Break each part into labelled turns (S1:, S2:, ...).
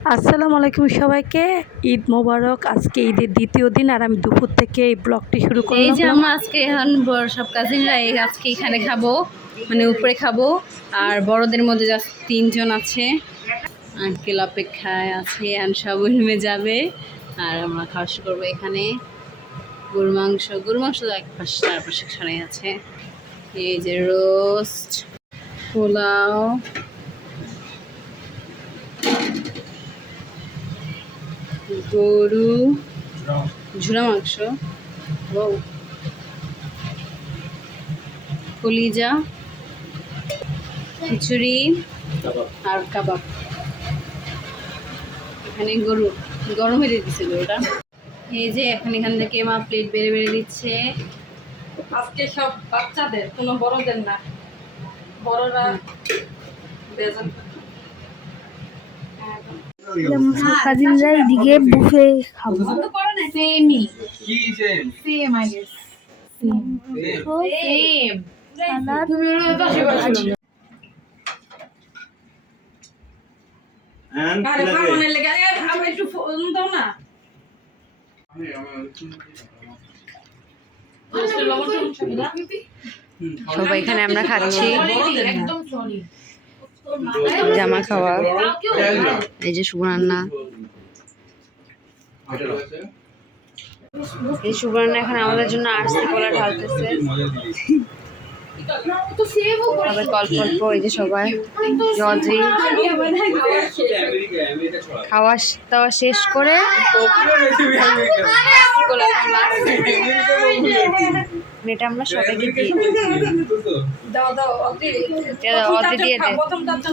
S1: আসসালামু আলাইকুম সবাইকে। ঈদ মোবারক, আজকে ঈদের দ্বিতীয় দিন আর আমি দুপুর থেকে এই ব্লগটি শুরু করি
S2: এই যে আমরা আজকে এখন সব কাজিনরা এই আজকে এখানে খাব মানে উপরে খাব, আর বড়দের মধ্যে জাস্ট তিনজন আছে। আঙ্কেল অপেক্ষায় আছে আর সব রুমে যাবে, আর আমরা খাওয়া শুরু করব এখানে। গরু মাংস গরু মাংস তো এক পাশে চারপাশে আছে। এই যে রোস্ট পোলাও গরু ঝুরা মাংস ও কলিজা খিচুড়ি আর কাবাব। এখানে গরু গরম হয়ে দিচ্ছে গরুটা। এই যে এখন এখান থেকে মা প্লেট বেড়ে বেড়ে দিচ্ছে।
S1: আজকে সব বাচ্চাদের কোনো বড়দের না। বড়রা বেজান
S3: কাজিনরা এদিকে বুফে খাব।
S2: সেমই
S4: কি same
S2: same I guess same
S1: না
S2: সবাই এখানে আমরা খাচ্ছি। জামা খাওয়া এই যে সুবর্ণা এই সুবর্ণা এখন আমাদের জন্য আরসি কলা ঢালতেছে। আবার এই যে সবাই। খাওয়া দাওয়া শেষ করে এটা আমরা সবাইকে দিই।
S1: দাও দাও অতি
S2: এটা দাও, অতি দিয়ে দে।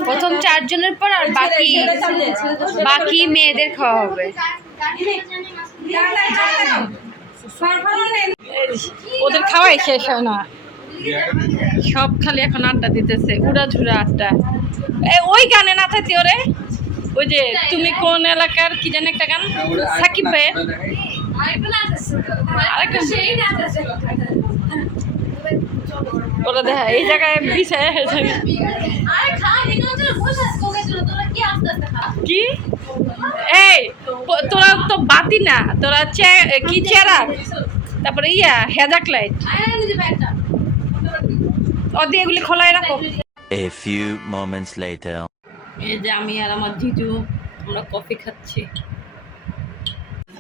S1: প্রথম
S2: চারজনের পর আর বাকি বাকি মেয়েদের খাওয়া হবে।
S1: ওদের খাওয়াই শেষ হয় না। সব খালি এখন আড্ডা দিতেছে উড়া ঝুড়া আড্ডা। এ ওই গানে না থাকতে ওরে। ওই যে তুমি কোন এলাকার কি জানি একটা গান? সাকিব ভাইয়ের। আরেকটা ওরা দেখা এই জায়গায় বিছায় কি এই তোরা তো বাতি না তোরা চে- কি চেয়ারা তারপরে ইয়া হেজাক লাইট অদি এগুলি খোলাই রাখো।
S5: A few moments later.
S1: এই যে আমি আর আমার জিজু আমরা কফি খাচ্ছি।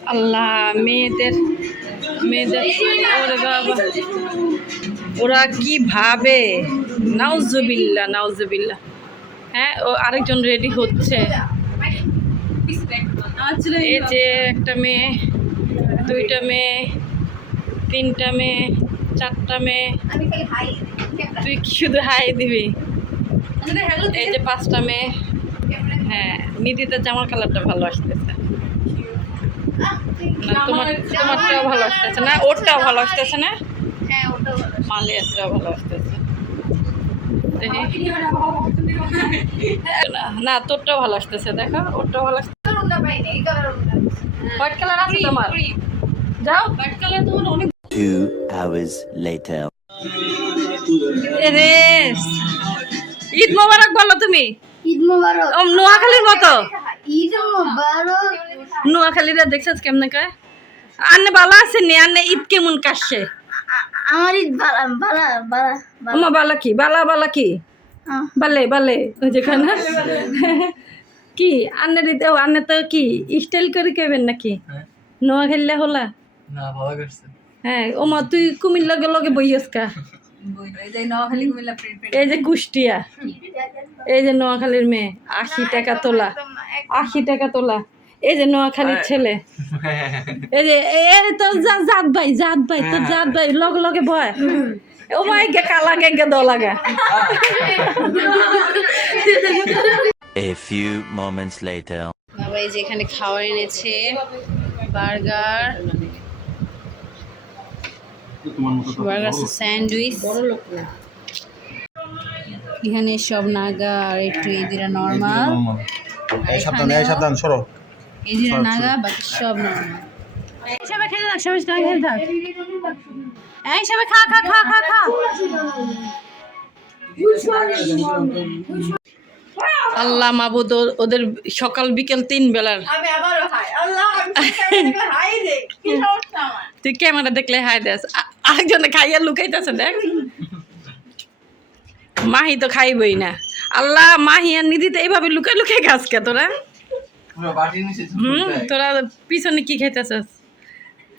S1: আল্লাহ মেয়েদের মেয়েদের ওরে বাবা। ওরা কি ভাবে? নাউজুবিল্লা নাউজুবিল্লা হ্যাঁ ও আরেকজন রেডি হচ্ছে। এই যে একটা মেয়ে, দুইটা মেয়ে, তিনটা মেয়ে, চারটা মেয়ে। তুই কি শুধু হাই দিবি? এই যে পাঁচটা মেয়ে। হ্যাঁ নিধিতে জামার কালারটা ভালো আসতেছে। না তোমার তোমারটাও ভালো আসতেছে না? ওরটাও ভালো আসতেছে না? মালিয়ারটাও ভালো আসতেছে। না, না তোরটাও ভালো আসতেছে দেখো ওরটাও ভালো আসতেছে। হোয়াইট কালার আছে তোমার? যাও। হোয়াইট কালার তোমার অনেক
S5: Two hours later.
S1: ঈদ মোবারক বলো তুমি।
S3: ঈদ মোবারক।
S1: ও নোয়াখালীর মতো।
S3: ঈদ মোবারক।
S1: নোয়াখালীরা দেখছিস কেমনে কয় আন্নে বালা আছে নি আন্নে ঈদ কেমন কাটছে?
S3: আমার ঈদ বালা বালা বালা বালা
S1: আমা বালা কি? বালা বালা কি? বালে বালে ওই যেখানে কি? আন্নের ঈদ আন্নে তো কি স্টাইল করে কেবেন নাকি? নোয়াখালীলা হলা?
S4: না ভালো করছে।
S1: হ্যাঁ ওমা তুই কুমির লগে লগে বইয়স কা? এই যে কুষ্টিয়া এই যে নোয়াখালীর মেয়ে আশি টাকা তোলা আশি টাকা তোলা। এই যে নোয়াখালীর ছেলে। এই যে এই তো যা- জাত ভাই জাত ভাই তো জাত ভাই লগে লগে বয় ও মাই গে কালা গে গে দলাগা
S5: A few moments later.
S2: বাবা এই যে এখানে খাবার এনেছে বার্গার। বার্গার স্যান্ডউইচ এখানে সব নাগা আর একটু এদিরা নর্মাল
S6: এই সাবধান এই সাবধান সরো।
S2: এদিরা নাগা বাকি সব নর্মাল সবাই খেতে থাক সবাই খেতে থাক। এই সবাই খা খা খা খা খা।
S1: আল্লাহ মাবুদ ওদের সকাল বিকেল তিন বেলার।
S2: আল্লাহ
S1: তুই ক্যামেরা দেখলে হাই দেস। আরেকজনে খাইয়া লুকাইতেছে দেখ। মাহি তো খাইবই না। আল্লাহ মাহি আর নিধিতে এইভাবে লুকাই লুকাই খাস কে তোরা? হুম তোরা পিছনে কি খাইতেছস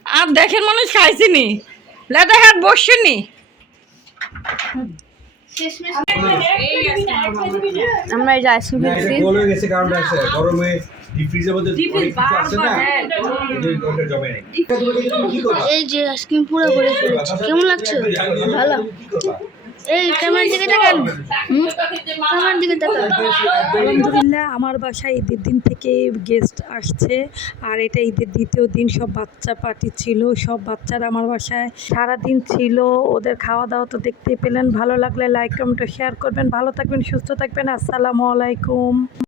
S1: আর দেখেন মানুষ খাইছিনি। লেদা হাত বসছেনি
S3: আমরা এই যে আইসক্রিম
S6: না, এটা গেছে কারণ আছে গরমে ডিপ ফ্রিজের মধ্যে অনেক কিছু আছে না এটা ওটা জমে নাই। কি করবা
S3: এই যে আইসক্রিম পুরো করে ফেলেছি। কেমন লাগছে? ভালো। এই
S7: আলহামদুলিল্লাহ, আমার বাসায় ঈদের দিন থেকে গেস্ট আসছে। আর এটা ঈদের দ্বিতীয় দিন, সব বাচ্চা পার্টি ছিল। সব বাচ্চারা আমার বাসায় সারা দিন ছিল। ওদের খাওয়া দাওয়া তো দেখতে পেলেন। ভালো লাগলে লাইক কমেন্ট শেয়ার করবেন। ভালো থাকবেন, সুস্থ থাকবেন। আসসালামু আলাইকুম।